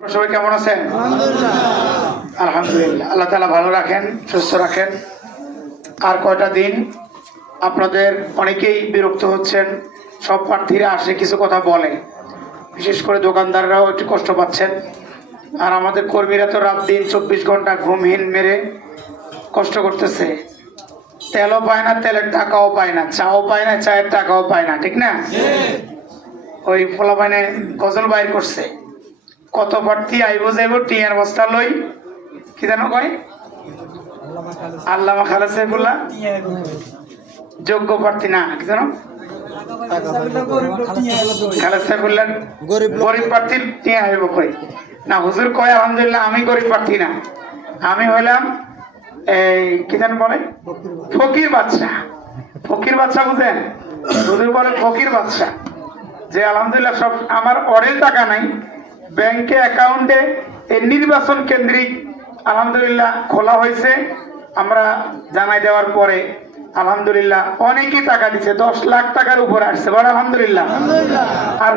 সবাই কেমন আছেন? আলহামদুলিল্লাহ। আল্লাহ তাআলা ভালো রাখেন, সুস্থ রাখেন। আর কয়টা দিন আপনাদের অনেকেই বিরক্ত হচ্ছেন, সব প্রার্থীরা আসে কিছু কথা বলে, বিশেষ করে দোকানদাররাও একটু কষ্ট পাচ্ছেন। আর আমাদের কর্মীরা তো রাত দিন 24 ঘন্টা ঘুমহীন মেরে কষ্ট করতেছে। তেলও পায় না, তেলের টাকাও পায় না, চাও পায় না, চায়ের টাকাও পায় না, ঠিক না? ওই পোলাপাইনে গজল বাইর করছে, কত প্রার্থী আইব যাইব টিয়ার বস্তা লই, কি জানো কয় আল্লামা খালেদ সাইফুল্লাহ যোগ্য প্রার্থী না, কি জানো খালেদ সাইফুল্লাহ গরিব প্রার্থী টিয়া হইব কই না। হুজুর কয় আলহামদুলিল্লাহ আমি গরিব প্রার্থী না, আমি হইলাম এই কি জানো বলে ফকির বাচ্চা। ফকির বাচ্চা বুঝেন? হুজুর বলে ফকির বাচ্চা, যে আলহামদুলিল্লাহ সব আমার অরেল টাকা নাই, ব্যাংকে অ্যাকাউন্টে এই নির্বাচন কেন্দ্রিক আলহামদুলিল্লাহ খোলা হয়েছে। আমরা জানাই দেওয়ার পরে আলহামদুলিল্লাহ অনেকেই টাকা দিচ্ছে, 10 লাখ টাকার উপরে আসছে, বড় আলহামদুলিল্লাহ। আর